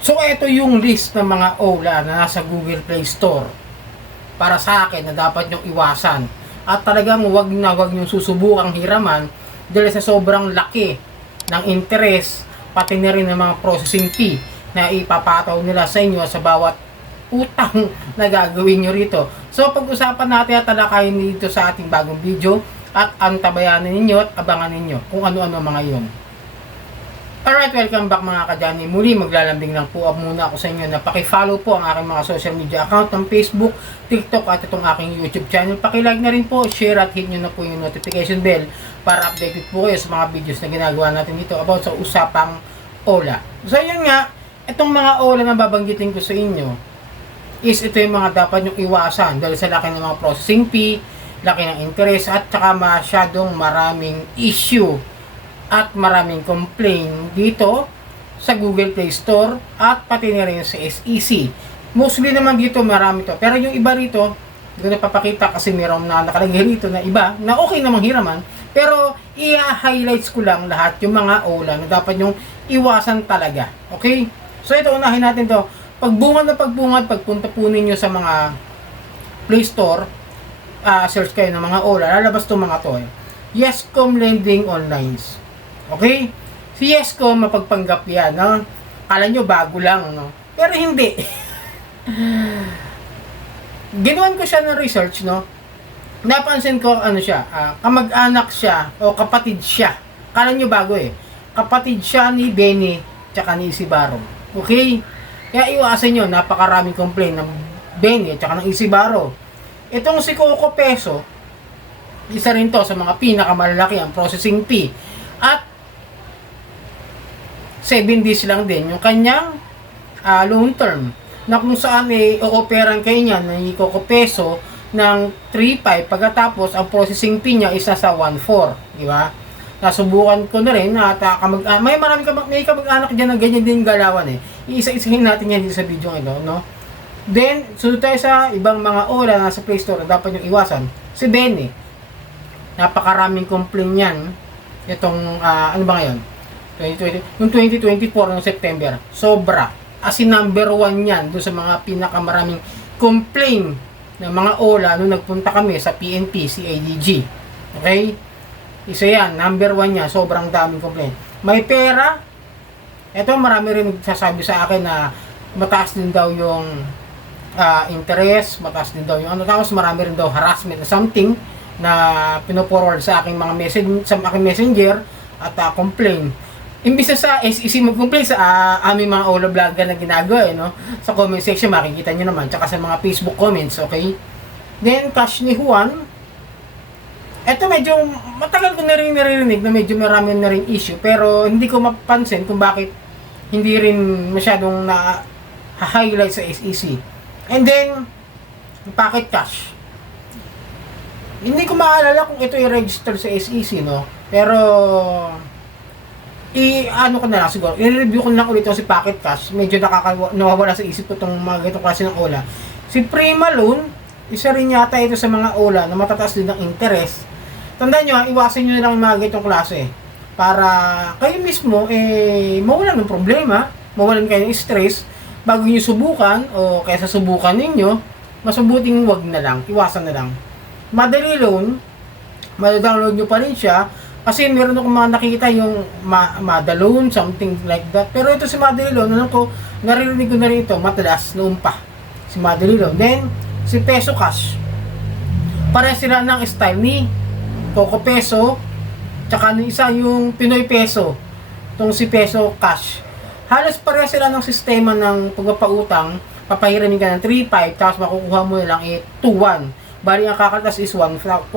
So ito yung list ng mga OLA na nasa Google Play Store para sa akin na dapat nyong iwasan. At talagang wag nyong susubukang hiraman dahil sa sobrang laki ng interest, pati na rin ng mga processing fee na ipapataw nila sa inyo sa bawat utang na gagawin nyo rito. So pag-usapan natin at talakayin dito sa ating bagong video at antabayanan ninyo at abangan ninyo kung ano-ano mga yon. Alright, welcome back mga kadyani. Muli maglalambing lang po muna ako sa inyo na paki-follow po ang aking mga social media account ng Facebook, TikTok at itong aking YouTube channel. Paki-like na rin po, share at hit nyo na po yung notification bell para updated po kayo sa mga videos na ginagawa natin dito about sa usapang OLA. So yun nga, itong mga OLA na babanggitin ko sa inyo is ito yung mga dapat nyong iwasan dahil sa laki ng mga processing fee, laki ng interest at saka masyadong maraming issue at maraming complaint dito sa Google Play Store at pati na rin sa SEC. Mostly naman dito marami to. Pero yung iba rito, hindi ko napapakita kasi mayroon na nakalagay rito na iba na okay namang hiraman. Pero i-highlights ko lang lahat yung mga OLA na dapat yung iwasan talaga. Okay? So ito, unahin natin to. Pagbungad na pagbungad, pagpunta po ninyo sa mga Play Store, search kayo ng mga OLA, lalabas to mga to. Yescom Lending Online. Okay? Si Yescom, mapagpanggap yan, no? Kala nyo bago lang, no? Pero hindi. Ginawan ko siya ng research, no? Napansin ko, ano siya, kamag-anak siya, o kapatid siya. Kala nyo bago eh. Kapatid siya ni Benny, tsaka ni Isibaro. Okay? Kaya iwasan nyo, napakaraming complaint ng Benny, tsaka ng Isibaro. Itong si Coco Peso, isa rin to sa mga pinakamalaki ang processing fee. At 7 days lang din yung kanyang loan term na kung saan o-operan kayo niyan na Coco Peso ng 3.5 pagkatapos ang processing fee niya isa sa 1.4, di ba? Nasubukan ko na rin at may kamag-anak diyan na ganyan din galawan eh. Iisa-isahin natin yan dito sa video ito, no? Then sunod tayo sa ibang mga OLA na sa Play Store na dapat yung iwasan. Si Benny, napakaraming complaint yan. Itong ano ba ngayon? 2020, yung 2024 ng September, sobra. As in number 1 yan doon sa mga pinakamaraming complaint ng mga OLA nung nagpunta kami sa PNP, CADG. Okay? Isa yan, number 1 yan, sobrang daming complaint. May pera, eto marami rin nagsasabi sa akin na mataas din daw yung interest, mataas din daw yung ano, tapos marami rin daw harassment na something na pinoforward sa aking mga message, sa aking messenger at complaint. Imbis na sa SEC mag-complain sa aming mga OLA vlogger na ginagawa no? Sa comment section makikita nyo naman, tsaka sa mga Facebook comments, okay? Then cash ni Juan, eto medyo matagal ko na rin naririnig na medyo marami na rin issue, pero hindi ko mapansin kung bakit hindi rin masyadong na-highlight sa SEC. And then Pocket Cash, hindi ko maalala kung ito i-register sa SEC, no? Pero ano ko na lang siguro, i-review ko na lang ulit si Pocket Cash. Medyo nawawala sa isip ko itong mga ganitong klase ng OLA. Si Prima Loan, isa rin yata ito sa mga OLA na matataas din ng interest. Tandaan nyo, iwasan nyo na lang yung mga ganitong klase para kayo mismo mawalan ng problema, mawalan kayo ng stress bago nyo subukan o kaysa subukan ninyo, masubuting wag na lang, iwasan na lang. Madali Loan, ma-download nyo pa rin siya kasi meron akong mga nakikita yung Madalone, something like that. Pero ito si Madalone, naririnig ko na rin ito, matalas, noon pa. Si Madalone. Then, si Peso Cash. Pare sila ng style ni Coco Peso, tsaka ng isa yung Pinoy Peso. Itong si Peso Cash. Halos pare sila ng sistema ng pagpapautang, papahiramin ka ng 3.5, tapos makukuha mo na lang 2.1. Bali ang kakaltas is 1,400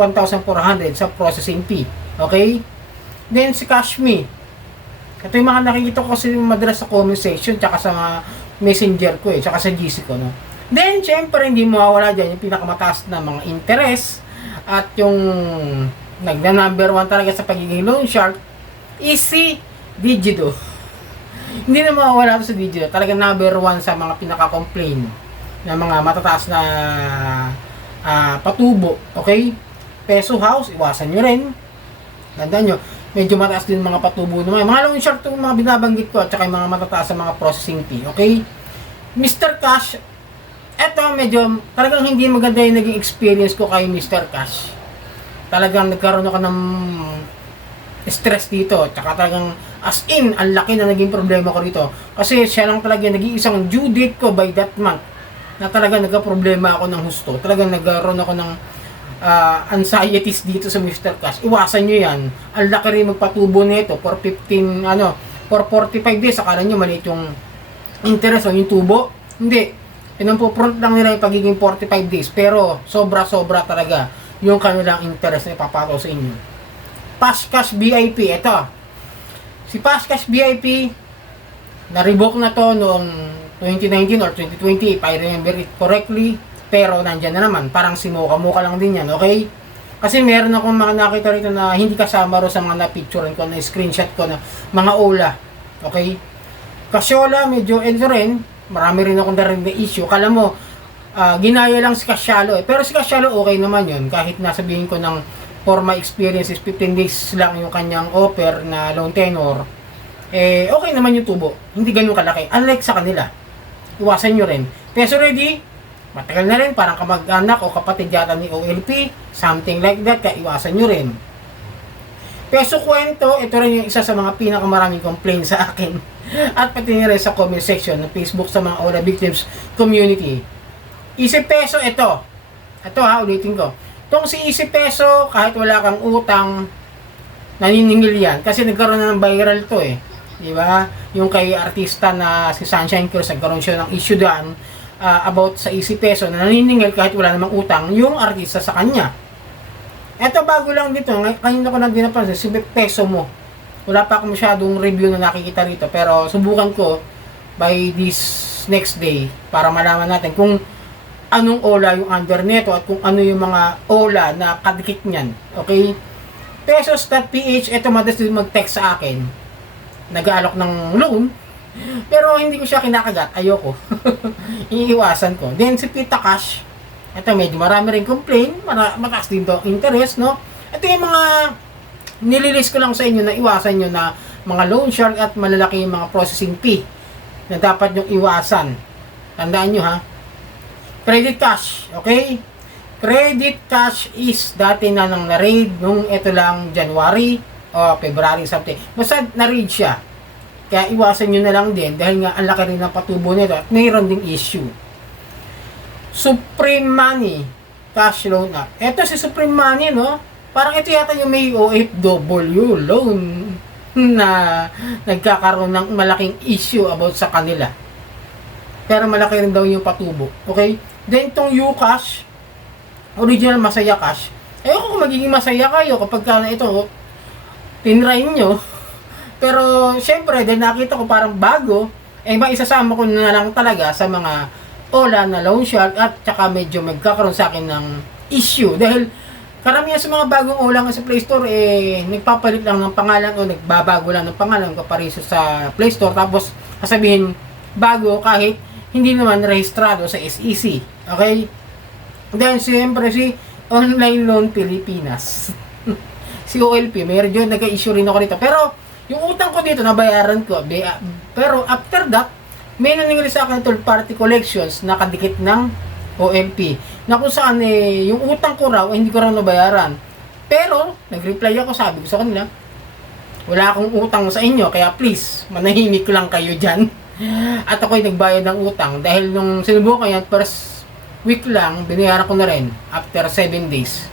sa processing fee. Okay? Then si Cashme. Ito yung mga nakikita ko kasi madalas sa comment section tsaka sa messenger ko tsaka sa GC ko, no? Then syempre hindi mawawala dyan yung pinakamataas na mga interest at yung number 1 talaga sa pagiging loan shark is si Digido. Hindi na mawawala ito sa Digido. Talaga number 1 sa mga pinaka-complain na mga matataas na patubo. Okay? Peso House, iwasan nyo rin. Tandaan nyo, medyo mataas din mga patubo naman. Mga loan shark itong mga binabanggit ko at saka yung mga matataas sa mga processing fee. Okay? Mr. Cash, eto medyo talagang hindi maganda yung naging experience ko kay Mr. Cash. Talagang nagkaroon ako ng stress dito. Tsaka talagang as in, ang laki na naging problema ko dito. Kasi siya lang talaga nag-iisang due date ko by that month na talagang nagka-problema ako ng husto. Talagang nagkaroon ako ng anxieties dito sa Mr. Cash. Iwasan nyo yan. Ang laki rin magpatubo nito for 45 days. Akala nyo maliit yung interest o yung tubo. Hindi. Pinampo-front lang nila yung pagiging 45 days. Pero sobra-sobra talaga yung kanilang interest na ipapataw sa inyo. Fastcash VIP, ito. Si Fastcash VIP, na-revoke na to noong 2019 or 2020, if I remember it correctly. Pero nandyan na naman, parang simuka-muka lang din yan, okay? Kasi meron akong mga nakita rito na hindi kasama ro sa mga na-picturean ko, na screenshot ko na mga OLA, okay? Casyola, medyo ito rin, marami rin akong daring na issue. Kala mo, ginaya lang si Casyalo eh. Pero si Casyalo okay naman yun, kahit nasabihin ko ng for my experience is 15 days lang yung kanyang offer na loan tenor, eh okay naman yung tubo, hindi ganun kalaki, unlike sa kanila. Iwasan nyo rin. Peso Ready, matagal na rin, parang kamag-anak o kapatid yata ni OLP, something like that, kaya iwasan nyo rin. Peso Kwento, ito rin yung isa sa mga pinakamaraming complaint sa akin at pati rin sa comment section ng Facebook sa mga OLA victims community. Easy Peso, ito ha, ulitin ko. Itong si Easy Peso, kahit wala kang utang, naniningil yan. Kasi nagkaroon na ng viral to eh. Diba? Yung kay artista na si Sunshine Cruz, nagkaroon siya ng issue daan about sa Easy Peso na naniningil kahit wala namang utang yung artista sa kanya. Eto bago lang dito, kanina ko lang din napansin, si Peso mo. Wala pa ako masyadong review na nakikita rito, pero subukan ko by this next day para malaman natin kung anong OLA yung under neto at kung ano yung mga OLA na kadikit niyan. Okay? Pesos.ph, ito madalas din mag-text sa akin. Nag-aalok ng loan, pero hindi ko siya kinakagat. Ayoko. Iniiwasan ko. Then si Pita Cash, ito medyo marami rin complain, mataas din to interest, no? Ito yung mga nililist ko lang sa inyo na iwasan nyo na mga loan shark at malalaki yung mga processing fee na dapat nyo iwasan. Tandaan nyo ha. Credit Cash, okay? Credit Cash is dati na nang na-raid nung ito lang January o February something. Basta na-raid siya. Kaya iwasan nyo na lang din dahil nga ang laki rin ng patubo nito at mayroon ding issue. Supreme Money Cash Loan App. Ito si Supreme Money, no? Parang ito yata yung may OFW loan na nagkakaroon ng malaking issue about sa kanila. Pero malaki rin daw yung patubo. Okay? Then itong Ucash, original Masaya Cash. Ayoko kung magiging masaya kayo kapag ito tinry nyo. Pero syempre, dahil nakita ko parang bago, eh maisasama ko na lang talaga sa mga OLA na loan shark at saka medyo magkakaroon sa akin ng issue. Dahil karamihan sa mga bagong OLA nga sa Play Store, eh nagpapalit lang ng pangalan o nagbabago lang ng pangalan kapariso sa Play Store. Tapos sasabihin bago kahit hindi naman rehistrado sa SEC. Okay? Then, siyempre, si Online Loan Pilipinas. Si OLP, medyo nag-issue rin ako dito. Pero, yung utang ko dito, nabayaran ko. Pero, after that, may nangyari sa akin third party collections na kadikit ng OLP. Na kung saan, yung utang ko raw, hindi ko raw nabayaran. Pero, nag-reply ako, sabi ko sa kanila, wala akong utang sa inyo, kaya please, manahimik lang kayo dyan. At ako'y nagbayad ng utang dahil nung sinubukan yan, first week lang, binayaran ko na rin after 7 days.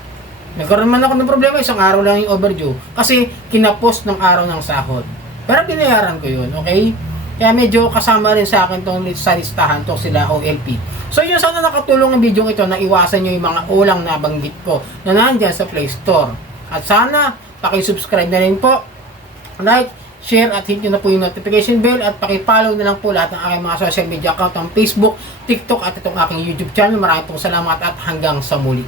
Nagkaroon man ako ng problema, isang araw lang yung overdue kasi kinapost ng araw ng sahod. Pero binayaran ko yun, okay? Kaya medyo kasama rin sa akin itong sa listahan to sila OLP. So yun, sana nakatulong ang video ito na iwasan nyo yung mga ulang nabanggit ko na nandyan sa Play Store. At sana, pakisubscribe na rin po, like, share at hit nyo na po yung notification bell at pakipollow na lang po lahat ng aking mga social media account ng Facebook, TikTok at itong aking YouTube channel. Maraming pong salamat at hanggang sa muli.